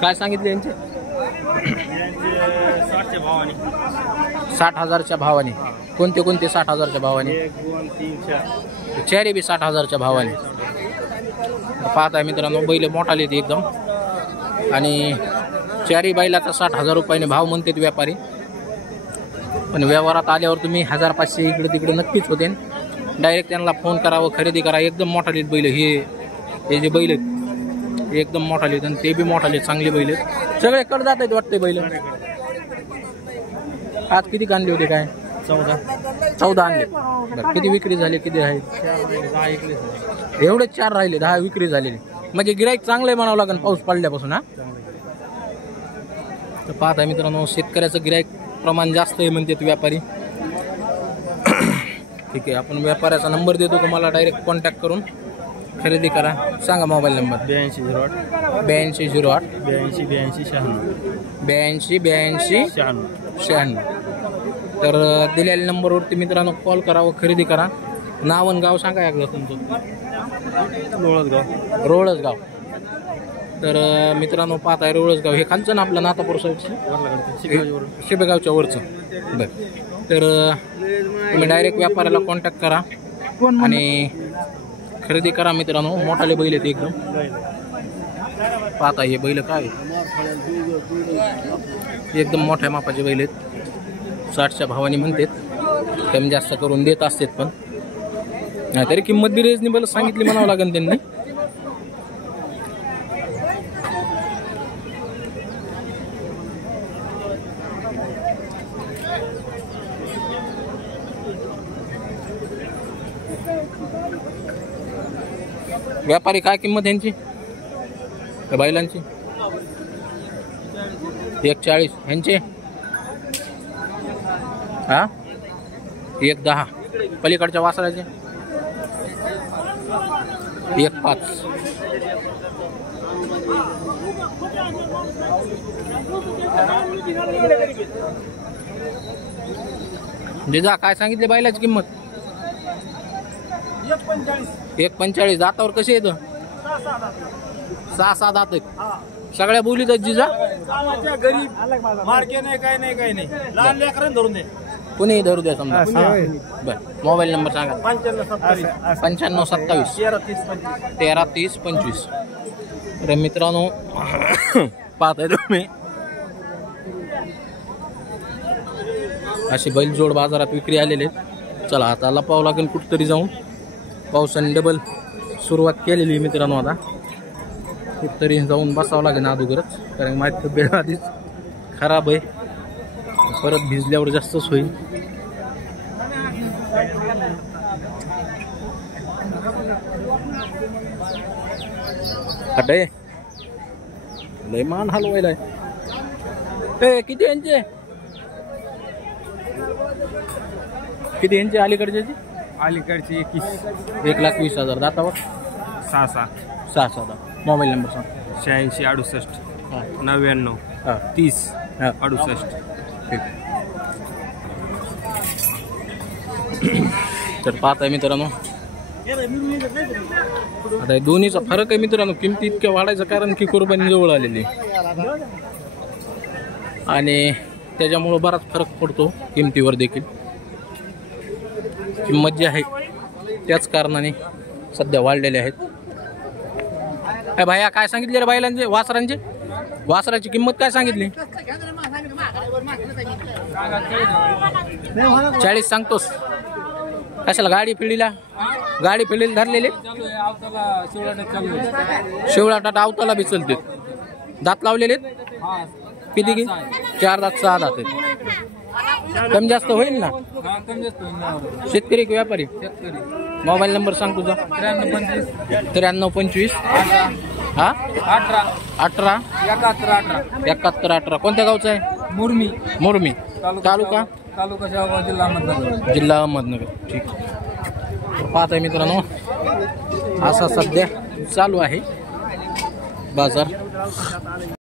काय सांगितले यांचे? 60,000च्या भावाने. कोणते कोणते 60,000च्या भावाने? 1 2 3 4 चारी बी 60,000च्या भावाने. पाहताय मित्रांनो बैल मोठाले आहेत एकदम आणि चारी बैलाचा 60,000 रुपयाने भाव म्हणतात व्यापारी. पण व्यवहारात आल्यावर तुम्ही 1,500 इकडे तिकडे नक्कीच होते. डायरेक्ट त्यांना फोन करावं, खरेदी करा. एकदम मोठाले बैल हे जे बैल आहेत एकदम मोठाले आहेत आणि ते बी मोठाले चांगले बैल आहेत. सगळे कड जात आहेत वाटते बैल. आज किती आणले होते? काय 14 आणले. बरं, किती विक्री झाली? किती आहे? 10 एवढेच 4 राहिले, 10 विक्री झालेली. म्हणजे गिराईक चांगलं आहे म्हणावं लागेल पाऊस पडल्यापासून. हा तर पाहता मित्रांनो शेतकऱ्याचं गिराईक प्रमाण जास्त आहे म्हणतात व्यापारी. ठीक आहे, आपण व्यापाऱ्याचा नंबर देतो तुम्हाला. डायरेक्ट कॉन्टॅक्ट करून खरेदी करा. सांगा मोबाईल नंबर. 8208 8208 82 82 96. तर दिलेल्या नंबरवरती मित्रांनो कॉल करा व खरेदी करा. नाव आणि गाव सांगा एकदा तुमचं. रोळसगाव. तर मित्रांनो पाहताय रोळसगाव हे खालचं ना आपलं नातापूर साईडचं, शिबेगावच्या वरचं. बरं, तर तुम्ही डायरेक्ट व्यापाऱ्याला कॉन्टॅक्ट करा आणि खरेदी करा मित्रांनो. मोठाले बैल आहेत एकदम. पाहता हे बैल काय एकदम मोठ्या मापाचे बैल आहेत. 60च्या भावाने म्हणतात, कमी जास्त करून देत असतात. पण तरी किंमत बी रिजनेबल सांगितली म्हणावं लागेल त्यांनी. व्यापारी काय किंमत यांची बैलांची? 140. ह्यांचे? हा 110. पलीकडच्या वासराचे 1.5. जिजा काय सांगितले बैलाची किंमत? 1.45. दातावर कसे येतं? 6-7 दात आहेत. सगळ्या बोलीत आहेत जिजा. गरीब मार्के नाही, काय नाही, काय नाही. लहान लेकरांना धरून दे, कुणी धरू द्या समजा. बरं, मोबाईल नंबर सांगा. 9527 133025. तर मित्रांनो पाहताय तुम्ही अशी बैलजोड बाजारात विक्री आलेले आहेत. चला आता लपावं लागेल कुठतरी जाऊन. पावसाने डबल सुरुवात केलेली मित्रांनो. आता कुठतरी जाऊन बसावं लागेल अगोदरच, कारण माझी तब्येत आधीच खराब आहे. परत भिजल्यावर जास्तच होईल. अटे लय मान हलवायला. किती यांचे? किती यांचे अलीकडचे? अलीकडचे 1,20,000. दातावर 6-7. मोबाईल नंबर सांग. 86 68 99 30 68. ठीक. तर पाहताय मित्रांनो आता दोन्हीचा फरक आहे मित्रांनो. किमती इतक्या वाढायचं कारण की कुर्बानी जवळ आलेली आणि त्याच्यामुळं बराच फरक पडतो किमतीवर देखील. किंमत जी आहे त्याच कारणाने सध्या वाढलेले आहेत. काय भाया काय सांगितले रे बैलांचे? वासराची किंमत काय सांगितली? 40 सांगतोस. कशाला? गाडी पिढीला धरलेले शेवळा टाटा आवताला बी चलते. दात लावलेले किती? 4 दात 6 दात आहेत. कमी जास्त होईल ना? शेतकरी की व्यापारी? मोबाईल नंबर सांग तुझा. 9325 हा 18 71 18. कोणत्या गावचा आहे? मुरमी. तालुका शेवगाव, जिल्हा अहमदनगर. ठीक. पाहताय मित्रांनो असा सध्या चालू आहे बाजार.